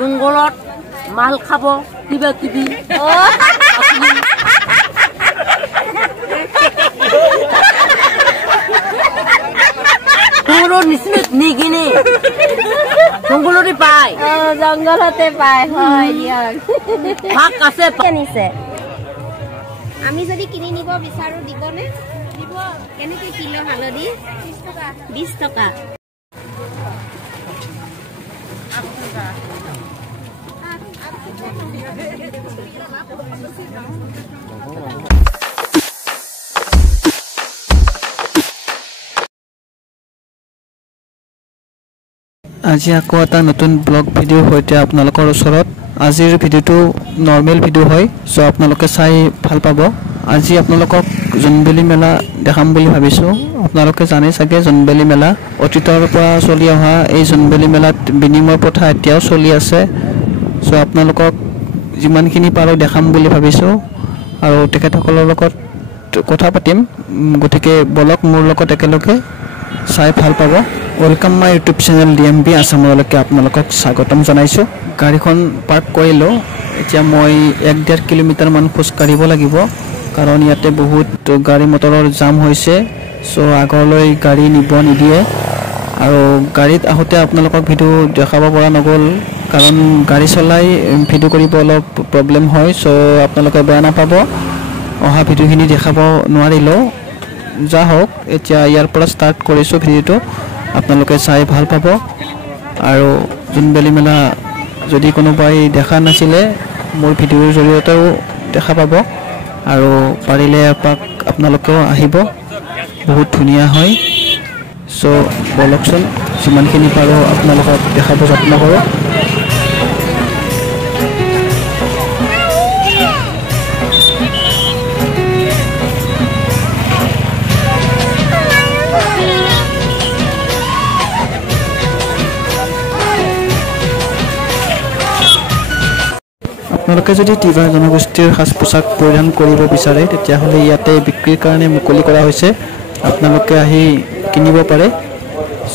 জংঘলত মাল খাব কিবা কিবি জংঘলৰ নিচিনা নিকিনে জংঘলতে পায় জংঘলতে পায় হয় দিয়ক শাক আছে নিছে আমি যদি কিনি নিব বিচাৰো দিবনে দিব কেনেকে কিলো হালধি 20 টকা আজি আকৌ এটা নতুন ব্লগ ভিডিঅ' সৈতে আপোনালোকৰ ওচৰত আজিৰ ভিডিঅ'টো নৰ্মেল ভিডিঅ' হয় সো আপোনালোকে চাই ভাল পাব আজি আপোনালোকক জোনবেলি মেলা দেখাম বুলি ভাবিছোঁ আপোনালোকে জানে চাগে জোনবেলি মেলা অতীতৰ পৰা চলি অহা এই জোনবেলি মেলাত বিনিময় প্ৰথা এতিয়াও চলি আছে সো আপোনালোকক যিমানখিনি পাৰো দেখাম বুলি ভাবিছোঁ আৰু তেখেতসকলৰ লগত কথা পাতিম গতিকে বলক মোৰ লগত একেলগে চাই ভাল পাব welcome my YouTube channel DMB আসামলৈকে আপোনালোকক স্বাগতম জনাইছোঁ গাড়ীখন পাৰ্ক কৰিলোঁ এতিয়া মই 1.5 কিলোমিটাৰ মান খোজ কাঢ়িব লাগিব কাৰণ ইয়াতে বহুত গাড়ী মটৰৰ জাম হৈছে সো আগলৈ গাড়ী নিব নিদিয়ে আৰু গাড়ীত আহোঁতে আপোনালোকক ভিডিঅ' দেখাব পৰা নগ'ল কাৰণ গাড়ী চলাই ভিডিঅ' কৰিব অলপ প্ৰব্লেম হয় সো আপোনালোকে বেয়া নাপাব অহা ভিডিঅ'খিনি দেখাব নোৱাৰিলোঁ যা হোক এতিয়া ইয়াৰ পৰা ষ্টাৰ্ট কৰিছোঁ ভিডিঅ'টো আপোনালোকে চাই ভাল পাব আৰু জোনবেলি মেলা যদি কোনোবাই দেখা নাছিলে মোৰ ভিডিঅ'ৰ জৰিয়তেও দেখা পাব আৰু পাৰিলে এপাক আপোনালোকেও আহিব বহুত ধুনীয়া হয় সো বলকচোন যিমানখিনি পাৰোঁ আপোনালোকক দেখাব যত্ন কৰোঁ আপোনালোকে যদি তিৱা জনগোষ্ঠীৰ সাজ পোছাক পৰিধান কৰিব বিচাৰে তেতিয়াহ'লে ইয়াতে বিক্ৰীৰ কাৰণে মুকলি কৰা হৈছে আপোনালোকে আহি কিনিব পাৰে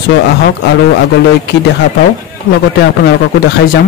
সো আহক আৰু আগলৈ কি দেখা পাওঁ লগতে আপোনালোককো দেখাই যাম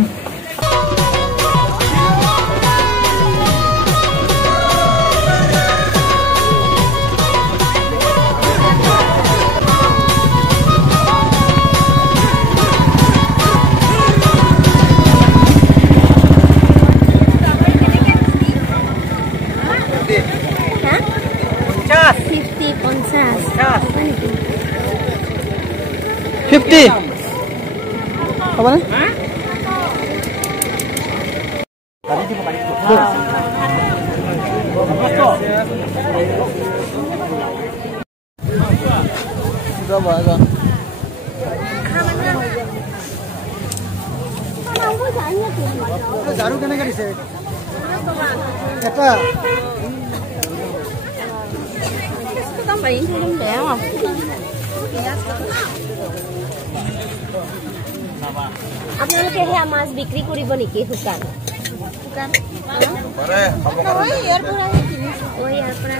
apa nih? Sudah banyak. Jaru kena kan sih? Apa? Itu tambahin belum deh, mas. আপোনালোকে হে মাছ বিক্ৰী কৰিব নেকি শুকান শুকান পাৰে খাব পাৰে ইয়াৰ পৰা কিনিছো ইয়াৰ পৰা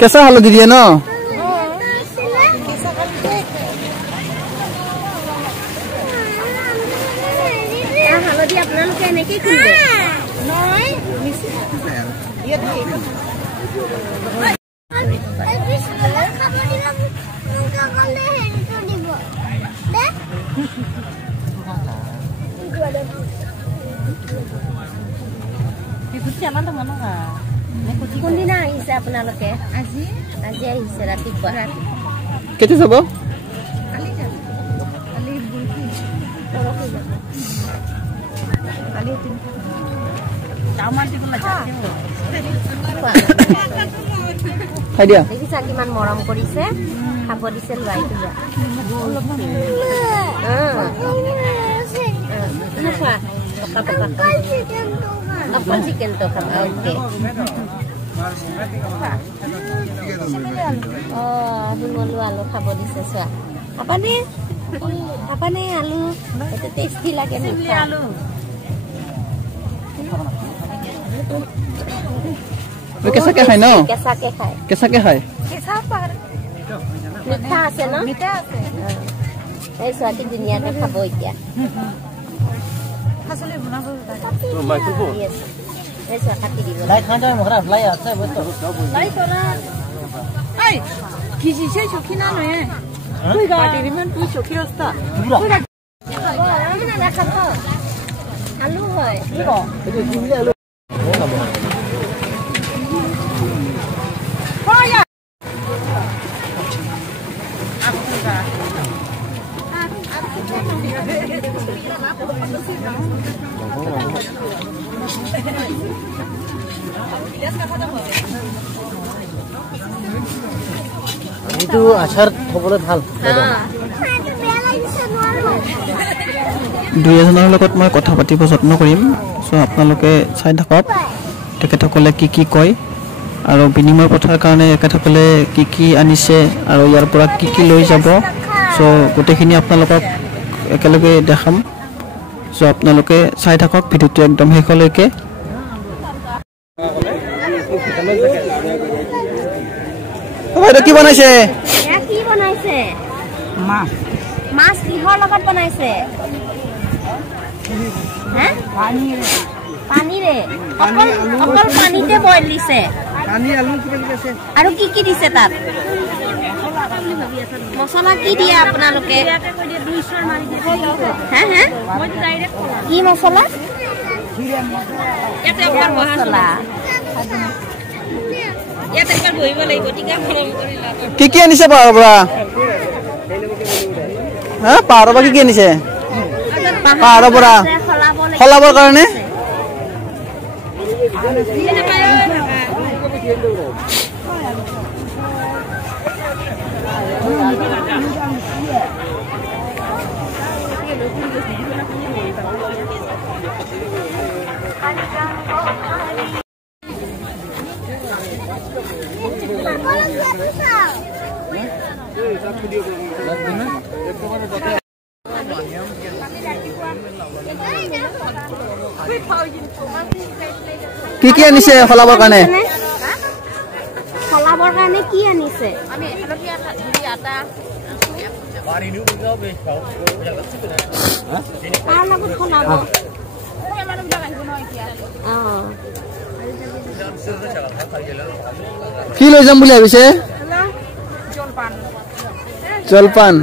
কেঁচা হালধি দিয়ে ন হালধি আপোনালোকে এনেকৈ কিনিব নহয় ইয়াত কোনদিনা আহিছে আপোনালোকে আজি আজি আহিছে ৰাতিপুৱা কেতিয়া যাব খাই দিয়া দেখিছা কিমান মৰম কৰিছে খাব দিছে লৰাইটো apa chicken to kamu oke oh bunga alu khabo dise soa apa nih alu itu tasty lagi nih alu कैसा क्या है ना कैसा क्या है कैसा क्या है कैसा पर मीठा আছে ना मीठा আছে এই ছোৱালী ধুনীয়াকে খাব এতিয়া কাটি দিব আলু হয় এইটো আচাৰ থবলৈ ভাল দুই এজনৰ লগত মই কথা পাতিব যত্ন কৰিম সো আপোনালোকে চাই থাকক তেখেতসকলে কি কয় আৰু বিনিময় পথাৰ কাৰণে তেখেতসকলে কি আনিছে আৰু ইয়াৰ পৰা কি লৈ যাব সো গোটেইখিনি আপোনালোকক একেলগে দেখাম সো আপোনালোকে চাই থাকক ভিডিঅ'টো একদম শেষলৈকে বাইদেউ কি বনাইছে কি বনাইছে মাছ মাছ কিহৰ লগত বনাইছে হে পানীৰে অকল পানীতে বইল দিছে পানী আলু কিবা দিছে আৰু কি দিছে তাত মছলা কি দিয়ে আপোনালোকে হে হে কি মছলা ইয়াতে অকল মছলা ইয়াতে একবাৰ বহিব লাগিব টিকা গৰম কৰি লা কি আনিছে পাহাৰৰ পৰা হা পাহাৰৰ পৰা কি আনিছে পাহাৰৰ পৰা খলাবৰ কাৰণে কি আনিছে খলাবৰ কাৰণে কি আনিছে আমি আটা পানী নিউ যাবে তাৰ লগত খলাব কি লৈ যাম বুলি ভাবিছে জলপান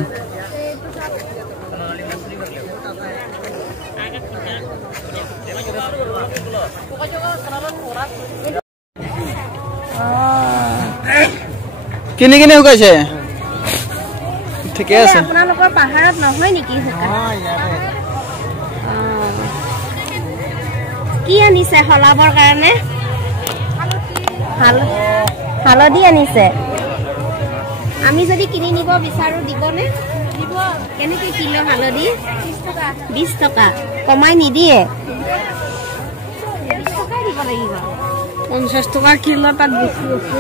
কিনে শুকাইছে ঠিকে আছে আপোনালোকৰ পাহাৰত নহয় নেকি কি আনিছে হলাবৰ কাৰণে হালধি আনিছে আমি যদি কিনি নিব বিচাৰো দিবনে দিব কেনেকৈ কিলো হালধি 20 টকা কমাই নিদিয়ে 20 টকা দিব লাগিব 50 টকা কিলো তাত বেছি আছে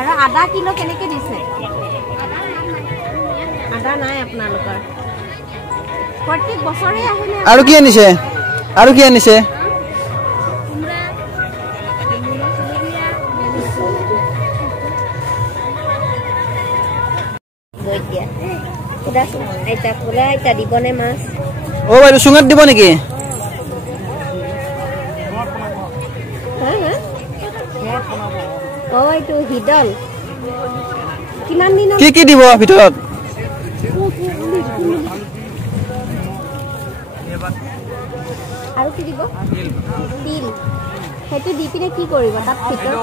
আৰু আদা কিলো কেনেকৈ দিছে আদা নাই আপোনালোকৰ প্ৰত্যেক বছৰে আহে নে আৰু কি আনিছে আইতা দিবনে মাছ ও বাইদেউ চুঙাত দিব নেকি এইটো হিদল কিমান দিন কি দিব ভিতৰত আৰু কি দিব তিল সেইটো দি পিনে কি কৰিব তাত ভিতৰত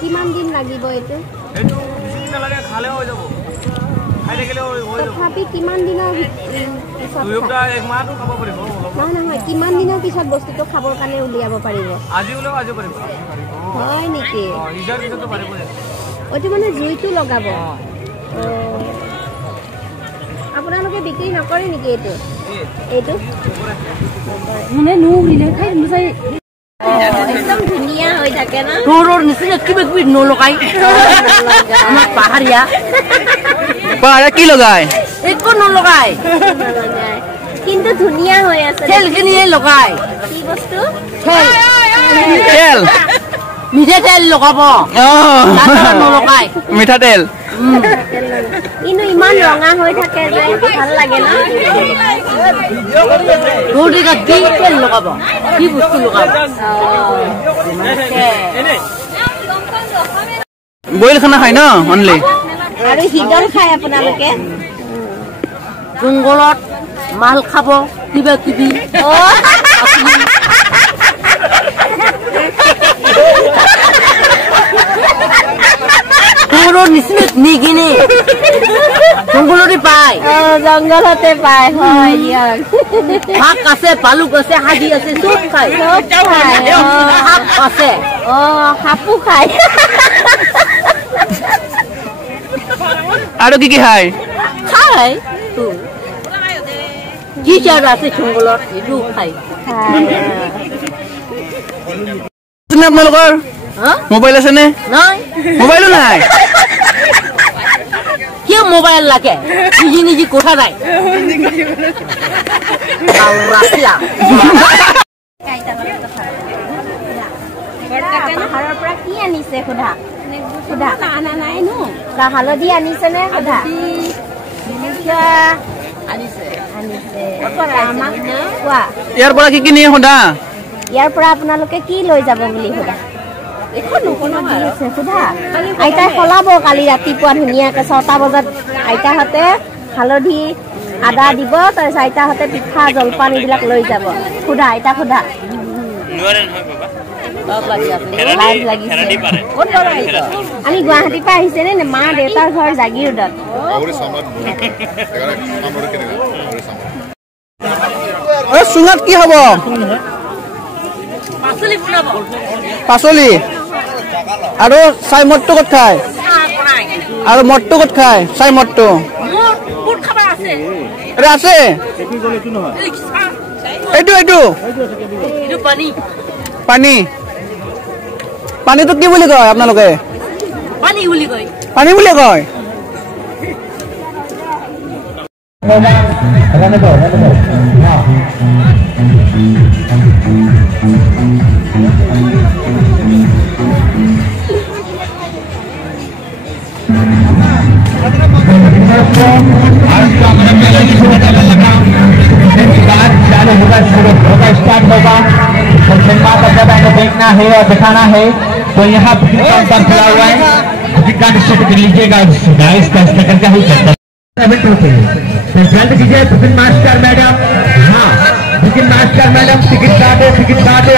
কিমান দিন লাগিব এইটো তথাপি কিমান দিনৰ নহয় কিমান দিনৰ পিছত বস্তুটো খাবৰ কাৰণে উলিয়াব পাৰিব হয় নেকি এইটো মানে জুইটো লগাব আপোনালোকে বিক্ৰী নকৰে নেকি এইটো একদম ধুনীয়া হৈ থাকে না তোৰৰ নিচিনা কিবা কিবি নলগাই আমাৰ পাহাৰীয়া কি লগাই একো নলগাই কিন্তু ধুনীয়া হৈ আছে খেলখিনিয়ে লগাই কি বস্তু খেল মিঠাতেল লগাব নলগাই মিঠাতেল কিন্তু ইমান ৰঙা হৈ থাকে যে ভাল লাগে ন কি তেল লগাব কি বস্তু লগাব বইল খানা খায় ন অনলি আৰু হিদল খায় আপোনালোকে জংঘলত মাল খাব কিবা কিবি জংঘলৰ নিচিনা নিকিনে জংঘলতে পায় জংঘলতে পায় হয় দিয়ক শাক আছে পালুক আছে হাজি আছে চব খায় শাক আছে সাপো খায় আৰু কি কি খায় খায় কি চাৰ আছে জংঘলত এইটো খায় আপোনালোকৰ মোবাইল আছে নে নাই মোবাইলো নাই কিয় মোবাইল লাগে নিজে নিজে কথা নাই পাহাৰৰ পৰা কি আনিছে সোধা সোধা নাই নো হালধি আনিছে নে সোধা আনিছে আমাক কোৱা ইয়াৰ পৰা কি কিনি সোধা ইয়াৰ পৰা আপোনালোকে কি লৈ যাব বুলি সোধা সোধা আইতাই সলাব কালি ৰাতিপুৱা ধুনীয়াকে 6টা বজাত আইতাহঁতে হালধি আদা দিব তাৰপিছত আইতাহঁতে পিঠা জলপান এইবিলাক লৈ যাব সোধা আইতাক সোধা আমি গুৱাহাটীৰ পৰা আহিছে নে মা দেউতাৰ ঘৰ জাগিৰোডত চুঙাত কি হব পাচলি আৰু চাই মদটো ক'ত খায় আৰু মদটো ক'ত খায় চাই মদটো আছে এইটো এইটো পানী পানীটো কি বুলি কয় আপোনালোকে পানী বুলি কয় পানী বুলি কয় देखना है और दिखाना है तो यहाँ काउंटर खुला हुआ है लीजिएगा गाइस का सेकंड का ही जल्द कीजिए बुकिंग मास्टर मैडम हाँ बुकिंग मास्टर मैडम टिकट काटो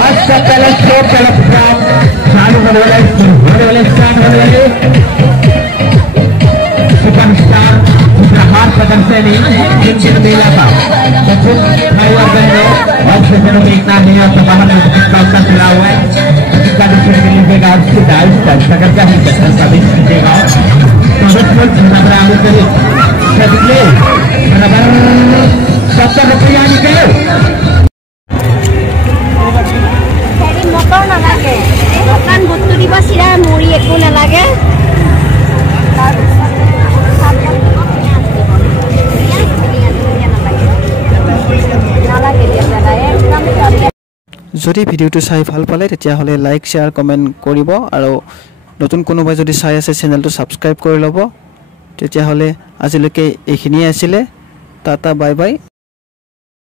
आज का पहला शो चालू होने वाला स्टार्ट होने वाले सुपरस्टार हार प्रदर्शन जिनके मेला का देखना है और बाहर में काउंटर खुला हुआ है মটৰ নালাগে দোকান বস্তু দিব চিৰা মুড়ি একো নালাগে যদি ভিডিওটো চাই ভাল পালে তেতিয়াহ'লে লাইক শ্বেয়াৰ কমেণ্ট কৰিব আৰু নতুন কোনোবাই যদি চাই আছে চেনেলটো ছাবস্ক্ৰাইব কৰি ল'ব তেতিয়াহ'লে আজিলৈকে এইখিনিয়ে আছিলে টাটা বাই বাই